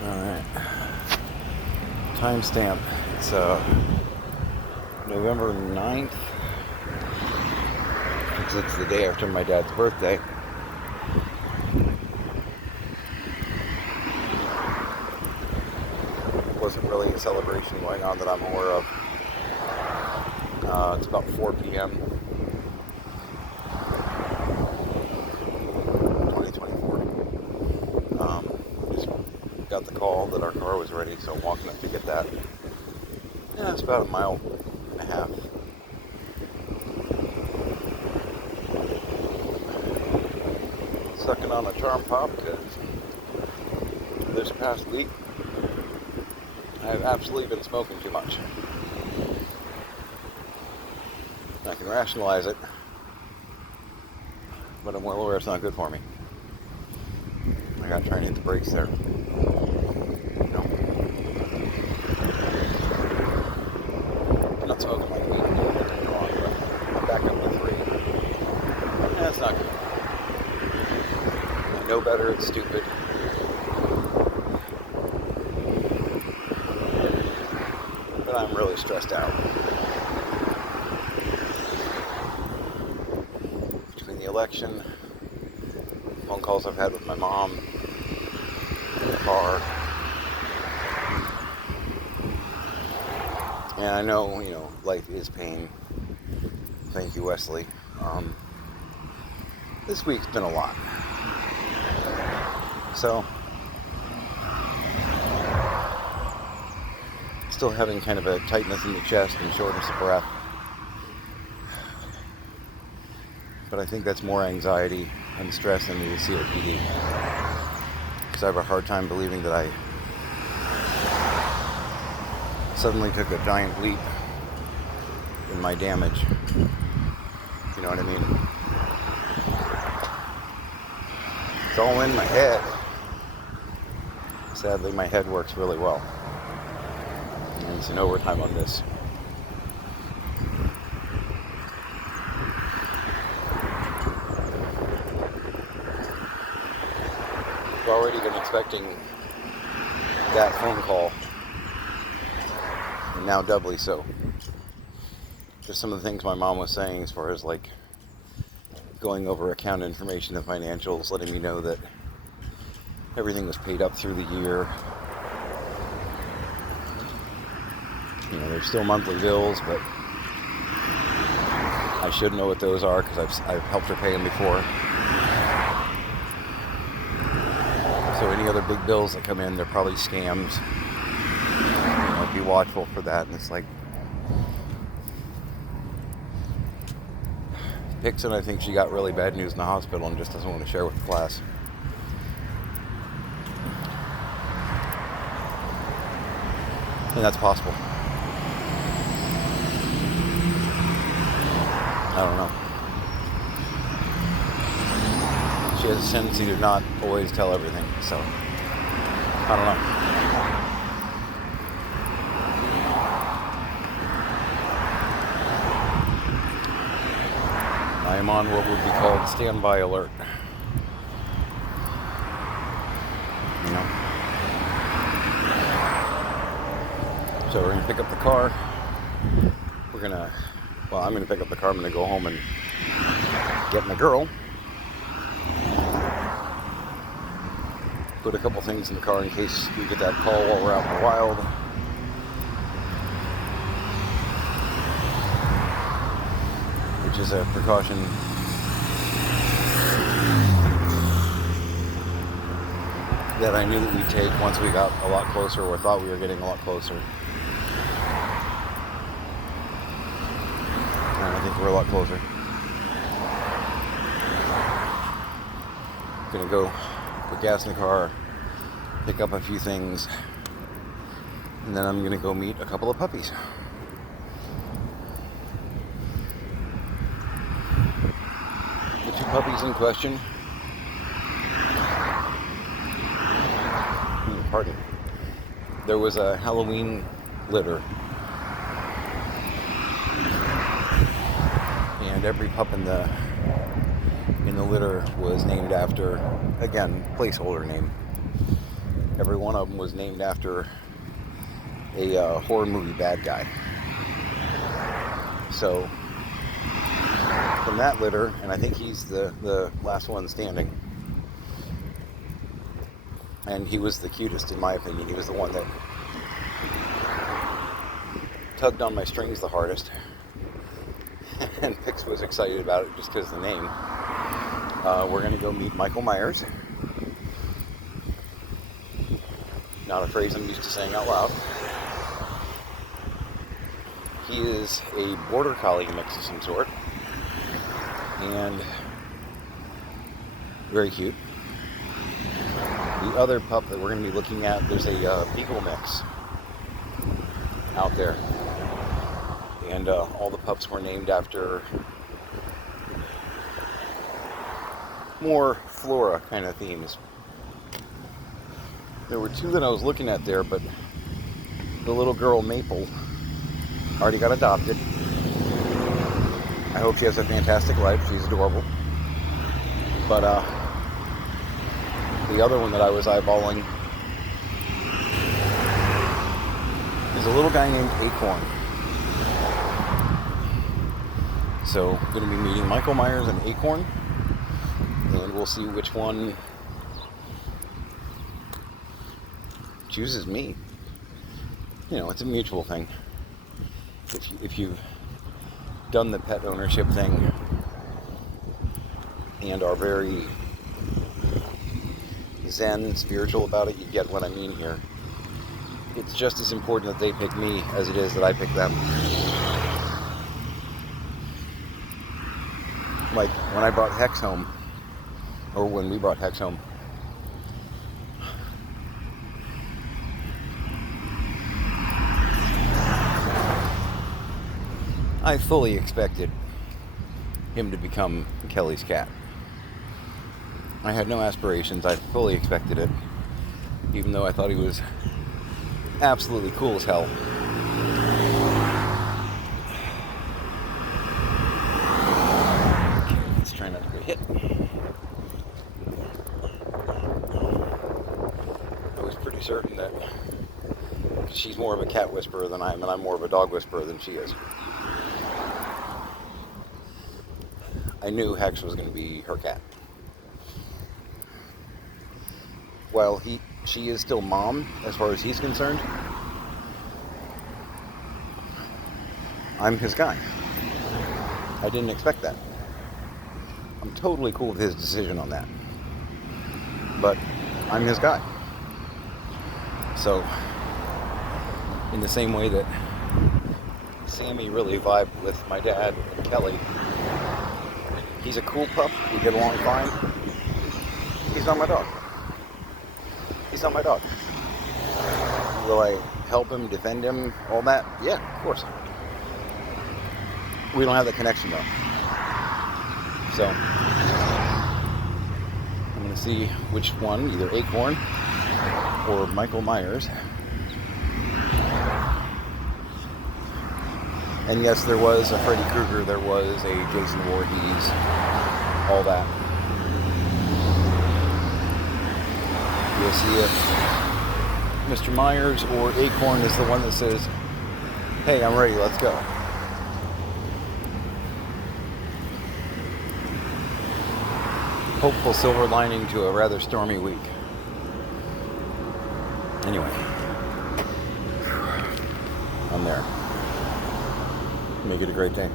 Alright. Timestamp. It's November 9th. It's the day after my dad's birthday. Wasn't really a celebration going on that I'm aware of. It's about 4 p.m. 2024. Just got the call that our car was ready, so I'm walking up to get that. Yeah, it's about a mile and a half. Sucking on a charm pop because this past week I've absolutely been smoking too much. I can rationalize it, but I'm well aware it's not good for me. I gotta try and hit the brakes there. I'm not smoking like weed, don't get me wrong, but I'm back up to 3. That's not good. I know better, it's stupid. But I'm really stressed out. Between the election, phone calls I've had with my mom, in the car. And I know, life is pain. Thank you, Wesley. This week's been a lot. So, still having kind of a tightness in the chest and shortness of breath. But I think that's more anxiety and stress than the COPD. Because I have a hard time believing that I suddenly took a giant leap in my damage. You know what I mean? It's all in my head. Sadly, my head works really well. And it's an overtime on this. I've already been expecting that phone call, and now doubly so. Just some of the things my mom was saying as far as like going over account information and financials, letting me know that everything was paid up through the year. There's still monthly bills, but I should know what those are because I've helped her pay them before. So any other big bills that come in, they're probably scams. Be watchful for that. And it's like Pixon, I think she got really bad news in the hospital and just doesn't want to share with the class. And that's possible. I don't know. She has a tendency to not always tell everything, so I don't know. I am on what would be called standby alert. So we're going to pick up the car. I'm going to pick up the car. I'm going to go home and get my girl. Put a couple things in the car in case we get that call while we're out in the wild. Which is a precaution that I knew that we'd take once we got a lot closer, or thought we were getting a lot closer. And I think we're a lot closer. Gonna go put gas in the car, pick up a few things, and then I'm gonna go meet a couple of puppies. The 2 puppies in question, pardon, there was a Halloween litter, and every pup in the litter was named after, again, placeholder name, every one of them was named after a horror movie bad guy. So from that litter, and I think he's the last one standing, and he was the cutest in my opinion. He was the one that tugged on my strings the hardest. And Pix was excited about it just because of the name. We're going to go meet Michael Myers. Not a phrase I'm used to saying out loud. He is a border collie mix of some sort. And very cute. The other pup that we're going to be looking at, there's a beagle mix out there. And all the pups were named after more flora kind of themes. There were two that I was looking at there, but the little girl Maple already got adopted. I hope she has a fantastic life. She's adorable. But the other one that I was eyeballing is a little guy named Acorn. So I'm going to be meeting Michael Myers and Acorn, and we'll see which one chooses me. You know, it's a mutual thing. If you've done the pet ownership thing and are very zen and spiritual about it, you get what I mean here. It's just as important that they pick me as it is that I pick them. Like when I brought Hex home, or when we brought Hex home, I fully expected him to become Kelly's cat. I had no aspirations. I fully expected it, even though I thought he was absolutely cool as hell. Okay, let's try not to get hit. I was pretty certain that she's more of a cat whisperer than I am, and I'm more of a dog whisperer than she is. I knew Hex was going to be her cat. While she is still mom as far as he's concerned, I'm his guy. I didn't expect that. I'm totally cool with his decision on that. But I'm his guy. So, in the same way that Sammy really vibed with my dad and Kelly, he's a cool pup. We get along fine. He's not my dog. He's not my dog. Will I help him, defend him, all that? Yeah, of course. We don't have that connection though. So, I'm going to see which one, either Acorn or Michael Myers. And yes, there was a Freddy Krueger, there was a Jason Voorhees, all that. We'll see if Mr. Myers or Acorn is the one that says, hey, I'm ready, let's go. Hopeful silver lining to a rather stormy week. Anyway, I'm there. Make it a great day.